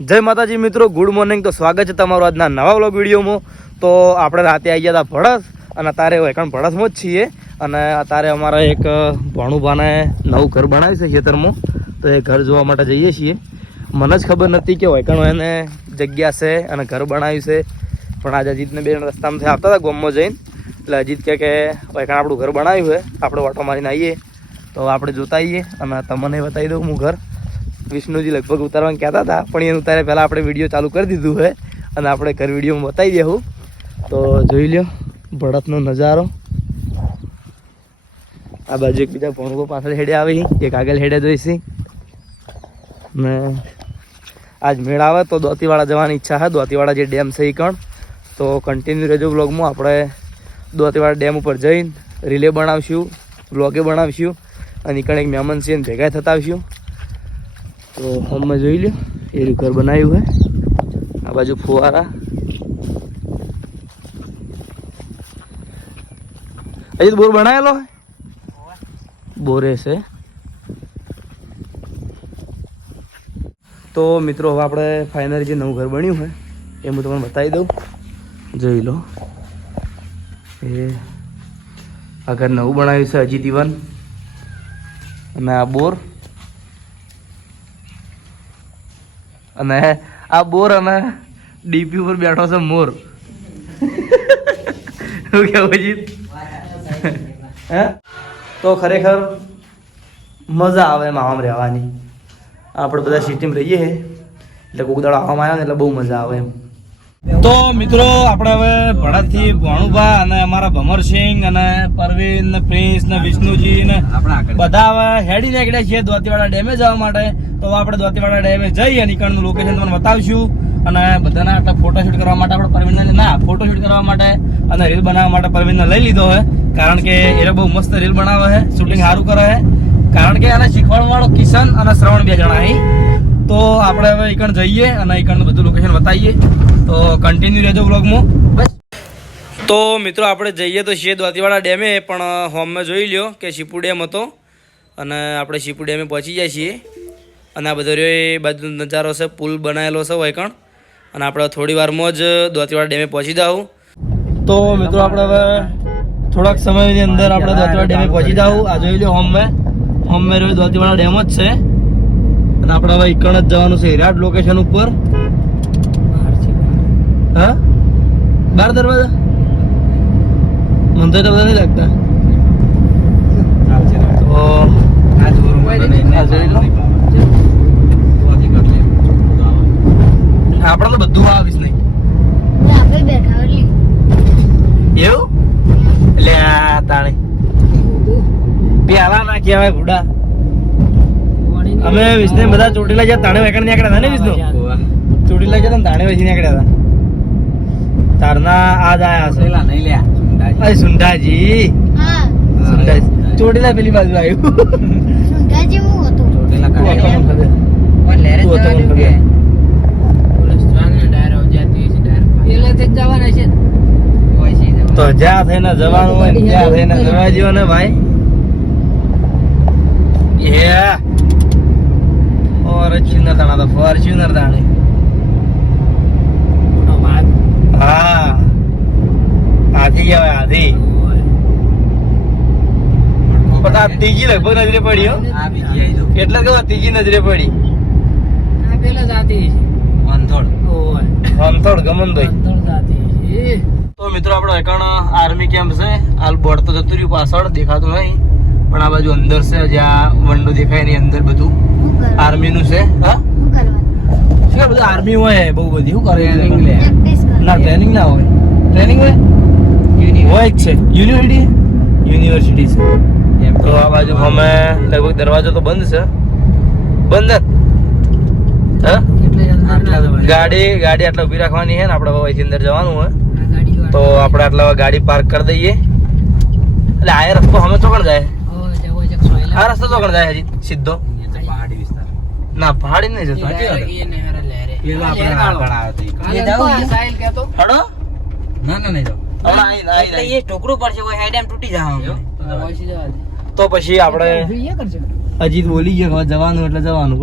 જય માતાજી મિત્રો, ગુડ મોર્નિંગ. તો સ્વાગત છે તમારું આજના નવા વ્લોગ વિડીયોમાં. તો આપણે રાતે આવી ગયા હતા ભડસ, અને અત્યારે એકણ ભડસમાં જ છીએ. અને અત્યારે અમારા એક ભાણુભાને નવું ઘર બનાવ્યું છે ખેતરમાં, તો એ ઘર જોવા માટે જઈએ છીએ. મને જ ખબર નથી કે એકણ એને જગ્યા છે અને ઘર બનાવ્યું છે, પણ આજે અજીતને બે રસ્તામાં આવતા હતા ગામમાં જઈને, એટલે અજીત કહે કે એકણ આપણું ઘર બનાવ્યું છે, આપણે ઓટો મારીને આવીએ. તો આપણે જોતા આવીએ અને તમને બતાવી દઉં હું ઘર. વિષ્ણુજી લગભગ ઉતારવાનું કહેતા હતા, પણ એને ઉતારે પહેલાં આપણે વિડીયો ચાલુ કરી દીધું છે અને આપણે ઘર વિડીયોમાં બતાવી દેવું. તો જોઈ લ્યો ભડતનો નજારો. આ બાજુ એક બીજા ભણકો પાછળ હેડે આવી, એક આગળ હેડે જોઈશી. ને આજ મેળ આવે તો દોતીવાડા જવાની ઈચ્છા છે. દોતીવાડા જે ડેમ છે એ કણ, તો કન્ટિન્યુ રહેજો વ્લોગમાં. આપણે દોતીવાડા ડેમ ઉપર જઈને રીલે બનાવશું, વ્લોગે બનાવશું, અને કણ એક મહેમાન છે એને ભેગા થતા આવશું. તો અમે જોઈ લ્યો એ ઘર બનાવ્યું છે. આ બાજુ ફુવારા, હજી બોર બનાવેલો બોરે છે. તો મિત્રો હવે આપણે ફાઇનલી જે નવું ઘર બન્યું છે એ હું તમને બતાવી દઉં, જોઈ લો. એ આ ઘર નવું બનાવ્યું છે અજીત ઇવન. અને આ બોર, અને આ બોર અને ડીપી ઉપર બેઠો છે મોર. શું કેવું અજીત? હે તો ખરેખર મજા આવે એમ આમ રહેવાની. આપણે બધા સિટીમાં રહીએ એટલે કોક દાડો આવામાં આવ્યો ને એટલે બહુ મજા આવે એમ. તો મિત્રો આપણે હવે ભડતથી ભાણુભા અને અમારા ભમરસિંહ અને પરવીન ને પ્રિન્સ ને વિષ્ણુજી ને બધા હવે હેડી નીકળ્યા છીએ દોતીવાડા ડેમે જવા માટે. તો આપણે દોતીવાડા ડેમે જઈ અને નીકળનું લોકેશન તમને બતાવશું, અને બધાના આટલા ફોટોશૂટ કરવા માટે આપણે પરવીનને ફોટોશૂટ કરવા માટે અને રીલ બનાવવા માટે પરવીનને લઈ લીધો છે, કારણ કે એ બહુ મસ્ત રીલ બનાવે છે, શૂટિંગ સારું કરે છે. કારણ કે એને શીખવાડવા વાળો કિશન અને શ્રવણ બે જણા અહીં. તો આપણે હવે એકણ જઈએ અને એકણનું બધું લોકેશન બતાવીએ. તો કન્ટિન્યુ રહેજો વ્લોગમાં. બસ તો મિત્રો આપણે જઈએ તો છીએ દોતીવાડા ડેમે, પણ હોમમાં જોઈ લ્યો કે શીપુ ડેમ હતો, અને આપણે શીપુ ડેમે પહોંચી જાય છીએ. અને આ બધો એ બાજુ નજારો છે, પુલ બનાવેલો છે વૈકણ, અને આપણે થોડી વારમાં જ દોતીવાડા ડેમે પહોંચી જાઉં. તો મિત્રો આપણે હવે થોડાક સમયની અંદર આપણે દોતીવાડા ડેમે પહોંચી જાઉં. આ જોઈ લો હોમમાં રહ્યો દોતીવાડા ડેમ જ છે, અને આપણે હવે એકણ જ જવાનું છે વિરાટ લોકેશન ઉપર. હા 12 દરવાજા મને તો બધા નહીં લાગતા. આપડે તો બધું આવીશ નહીં એવું એટલે આ તાણે પેલા ના કહેવાય ભૂડા. અમે વિષ્ણુ બધા ચોટીલા ગયા તાણે વેકણ નીકળ્યા હતા ને વિષ્ણુ, ચોટીલા ગયા તાણે વેચી નીકળ્યા હતા. તારના આજ આયા છે નહીં લ્યા સુંડાજી. ચોટીલા પેલી બાજુ આવ્યું. સુંડાજી હું હતો ચોટીલા તો જ્યાં થઈને જવાનું હોય ને ત્યાં થઈને જવા જેવો ને ભાઈ. ફોર્ચ્યુનર તાણા તો ફોર્ચ્યુનર તાણે. હા હાથી કહેવાય હાથી. આ ત્રીજી લગભગ નજરે પડી હો, એટલે કે ત્રીજી નજરે પડી. વંથોડ ગમનભાઈ. તો મિત્રો આપણો એકણ આર્મી કેમ્પ છે. હાલ બોર્ડ તો જતું રહ્યું પાછળ, દેખાતું નહીં, પણ આ બાજુ અંદર છે જ્યાં વંડો દેખાય એની અંદર બધું આર્મી નું છે. હા શું બધું આર્મી હોય બહુ બધી. શું કરે ના ટ્રેનિંગ ના હોય, ટ્રેનિંગ હોય જ છે. યુનિવર્સિટી છે. તો આ બાજુ અમે લગભગ દરવાજો તો બંધ છે, બંધ ગાડી આટલા ઉભી રાખવાની છે ને આપણે અહીંથી અંદર જવાનું હોય. તો આપણે આટલા ગાડી પાર્ક કરી દઈએ. એટલે આ રસ્તો અમે ચોકણ જાય, આ રસ્તો ચોકણ જાય હજી સીધો ના પહાડી નહીં જતો. તો પછી આપણે અજીત બોલી ગયો જવાનું એટલે જવાનું.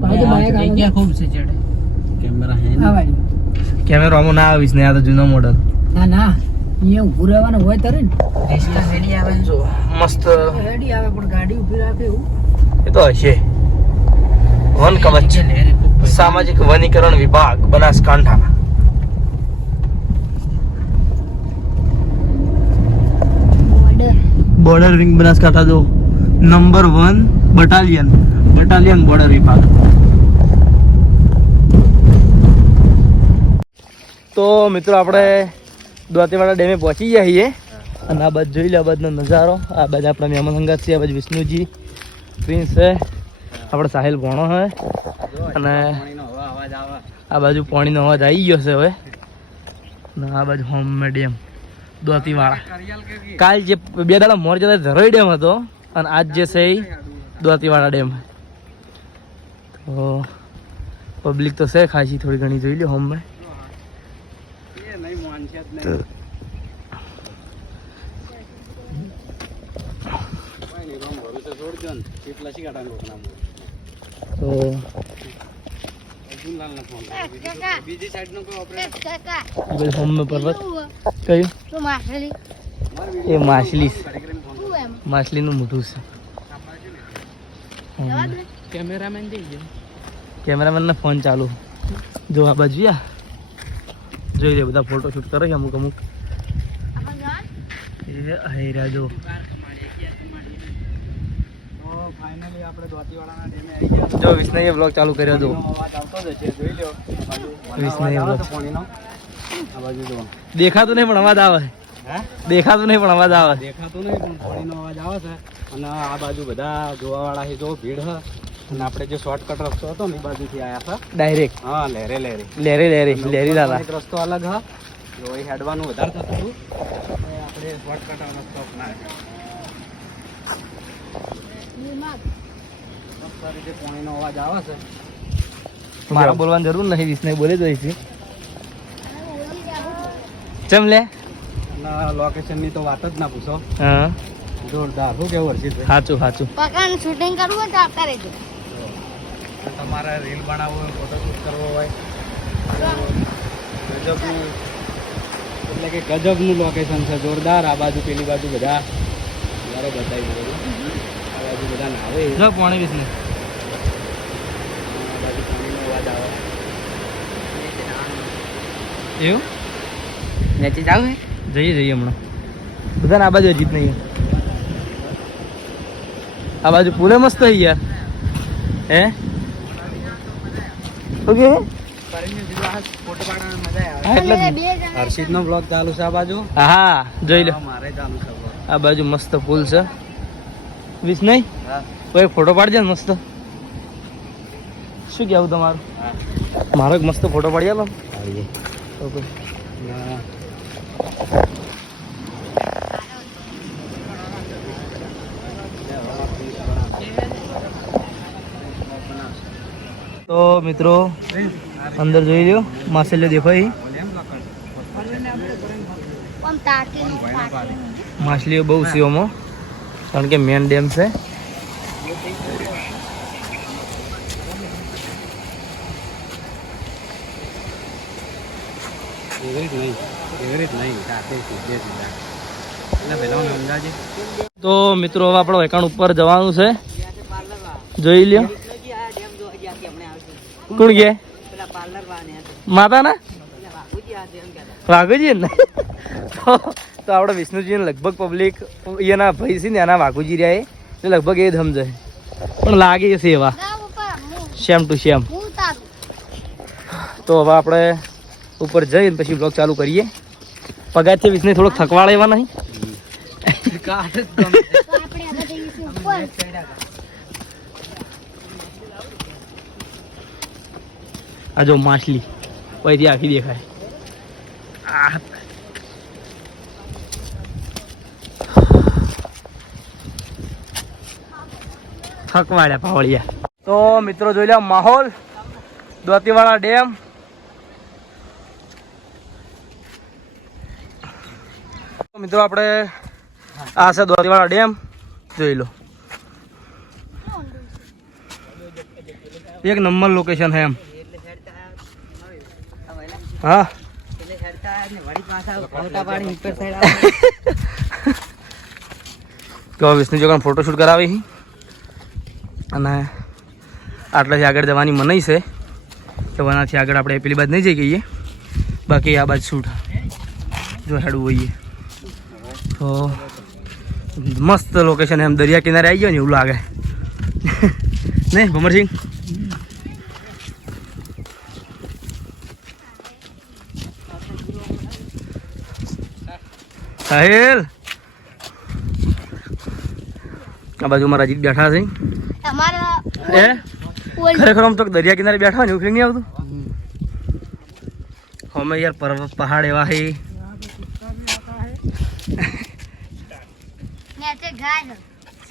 खूब से चढ़े कैमरा है કેમેરો આમાં ના આવીશ ને આ તો જૂનો મોડલ ના ના અહીંયા ઊભું રહેવાનું હોય તારે ને રિસ્ટા રેડી આવે જો મસ્ત રેડી આવે પણ ગાડી ઊભી રાખે એવું એ તો હશે વન કવચ સામાજિક વનીકરણ વિભાગ બનાસકાંઠા બોર્ડર વિંગ બનાસકાંઠા જો નંબર 1 બટાલિયન બોર્ડર વિભાગ તો મિત્રો આપણે દ્વારકાવાળા ડેમે પહોંચી ગયા છીએ અને આ બાજુ જોઈ લે આ બાજુનો નજારો આ બાજુ આપણા મહેમાન સંગાત છે આ બાજુ વિષ્ણુજી પ્રિન્સ છે આપણે સાહિલ ભણો છે અને આ બાજુ પાણીનો અવાજ આવી ગયો છે હવે અને આ બાજુ હોમ ડેમ દ્વારકાવાળા કાલ જે 2 દાડા મોર જતા ધરોઈ ડેમ હતો અને આજ જે છે એ દ્વારકાવાળા ડેમ તો પબ્લિક તો છે ખાસી થોડી ઘણી જોઈ લો હોમમાં પર્વત કયું એ માછલીનું મોઢું છે કેમેરામેન ને ફોન ચાલુ જો આ બાજુ જોઈ લે બધા ફોટો શૂટ કરે છે અમુક એ હૈરા જો ફાઇનલી આપણે દ્વારકાવાળાના ડેમે આવી ગયા જો વિષ્ણુએ વ્લોગ ચાલુ કર્યો જો અવાજ આવતો જ છે જોઈ લો વિષ્ણુએ વ્લોગ પાણીનો આ બાજુ જો દેખાતું નહીં પણ અવાજ આવે હે દેખાતું નહીં પણ અવાજ આવે દેખાતું નહીં પણ પાણીનો અવાજ આવે છે અને આ બાજુ બધા જોવાવાળા છે જો ભીડ છે અને આપણે જે શોર્ટકટ રસ્તો હતો ને એ બાજુથી આયા હતા ડાયરેક્ટ હા લેરી દાદા રસ્તો અલગ હા જો એ હેડવાનું વધારે થતું હતું આપણે શોર્ટકટ રસ્તો અપનાવ્યો રીતે પાણીનો અવાજ આવે છે મારા બોલવાની જરૂર નથી વિષ્ણુ બોલે જ છે ચમ લે લોકેશનની તો વાત જ ના પૂછો હા જોરદાર શું કેવું હર્ષિત સાચું પકાન શૂટિંગ કરવું હોય તો આવતા રહેજો તમારે રીલ બનાવવો હોય ફોટોશૂટ કરવો હોય ગજબનું એટલે કે ગજબનું લોકેશન છે જોરદાર આ બાજુ પેલી બાજુ બધા યારો બતાવી બધું આ બાજુ બધા નાવે જો પાણી વિશે આ બાજુ પાણીનો અવાજ આવે એવું નીચે જાવ જઈએ હમણાં બધાને આ બાજુ જીત નહીં આ બાજુ પૂરે મસ્ત હઈ યાર હે ઓકે હર્ષિત નો બ્લોગ ચાલુ છે આ બાજુ હા જોઈ લો મારે ચાલુ છે આ બાજુ મસ્ત પુલ છે વિષ્ણુ કોઈ ફોટો પાડજે ને મસ્ત શું કેવું તમારું મારો એક મસ્ત ફોટો પાડી આલો ઓકે તો મિત્રો અંદર જોઈ લો માછલીઓ દેખાય માછલીઓ બહુ છે ઓમાં કારણ કે મેન ડેમ છે તો મિત્રો હવે આપણો એકાઉન્ટ ઉપર જવાનું છે જોઈ લ્યો કોણ ગયા માતા ના વાઘુજી ને તો આપણે વિષ્ણુજી ને લગભગ પબ્લિક એના ભાઈ છે ને એના વાઘુજી રહ્યા એટલે લગભગ એ જ સમજે પણ લાગે છે એવા સેમ ટુ સેમ તો હવે આપણે ઉપર જઈને પછી બ્લોગ ચાલુ કરીએ પગાર છે વિષ્ણુ થોડોક થકવાળ એવા નહીં આ જો માછલી અહીંથી આખી દેખાય થકવાડ્યા પાવળિયા તો મિત્રો જોઈ લો માહોલ દ્વારકાવાળા ડેમ મિત્રો આપણે આ છે દ્વારકાવાળા ડેમ જોઈ લો એક નંબર લોકેશન છે એમ હા તો વિષ્ણુ જોગણ ફોટોશૂટ કરાવી અને આટલાથી આગળ જવાની મનાઈ છે તો વનાથી આગળ આપણે પેલી બાજુ નહીં જઈ ગઈએ બાકી આ બાજુ શૂટ જો હેડવું હોઈએ તો મસ્ત લોકેશન એમ દરિયા કિનારે આવી ગયો ને એવું લાગે નહીં ભમરસિંહ સાહેલ આ બાજુ મારા જીત બેઠા છે એ ખરેખર આમ તો દરિયા કિનારે બેઠા હોય ને એવું ફીલ નહીં આવતું અમે યાર પર્વત પહાડ એવા છે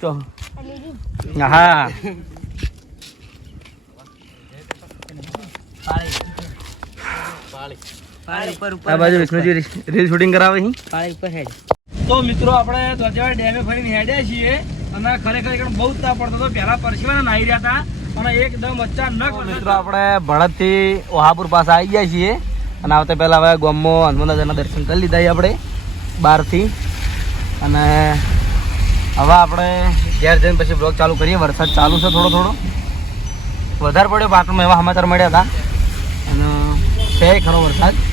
તો હા આ બાજુ વિષ્ણુજી રીલ શૂટિંગ કરાવે છે તો મિત્રો આપણે ધ્વજવાડ ડેમે ફરીને હેડ્યા છીએ અને ખરેખર એકદમ બહુ તાપ પડતો હતો પહેલા પરસેવાના નાહી રહ્યા હતા અને એકદમ અચાનક મિત્રો આપણે ભળતથી ઓહાપુર પાસે આવી ગયા છીએ અને આવતા પહેલા હવે ગામમાં હનુમાનદાદાના દર્શન કરી લીધા આપણે બહારથી અને હવે આપણે ઘેર જઈને પછી બ્લોગ ચાલુ કરીએ વરસાદ ચાલુ છે થોડો થોડો વધારે પડ્યો પાટણમાં એવા સમાચાર મળ્યા હતા અને છે ખરો વરસાદ